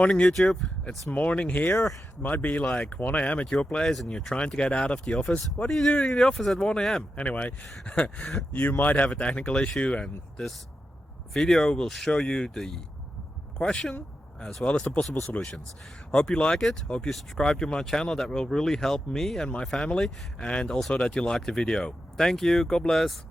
Morning YouTube, it's morning here. It might be like 1 a.m. at your place and you're trying to get out of the office. What are you doing in the office at 1 a.m.? Anyway, you might have a technical issue and this video will show you the question as well as the possible solutions. Hope you like it, hope you subscribe to my channel. That will really help me and my family, and also that you like the video. Thank you, God bless.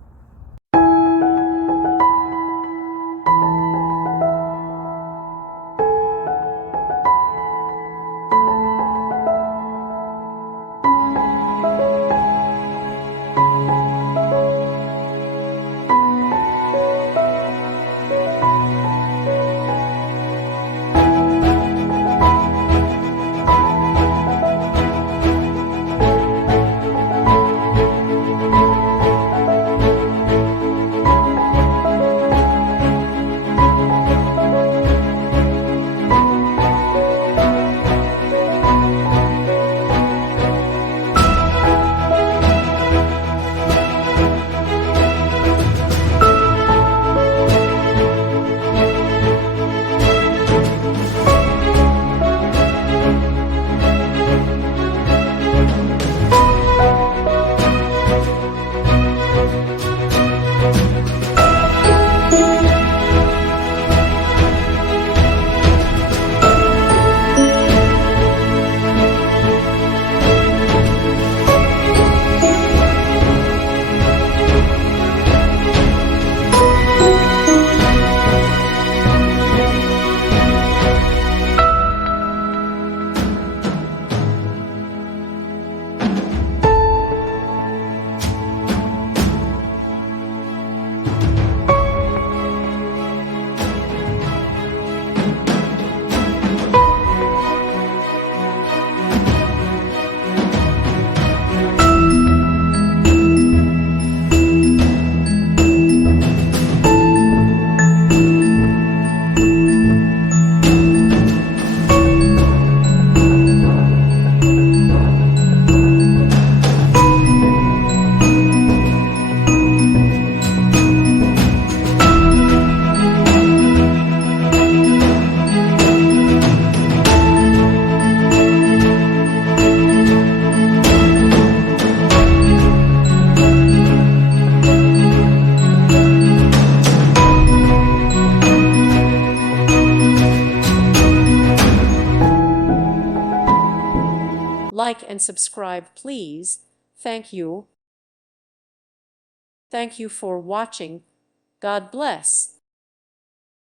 Like and subscribe, please. Thank you. Thank you for watching. God bless.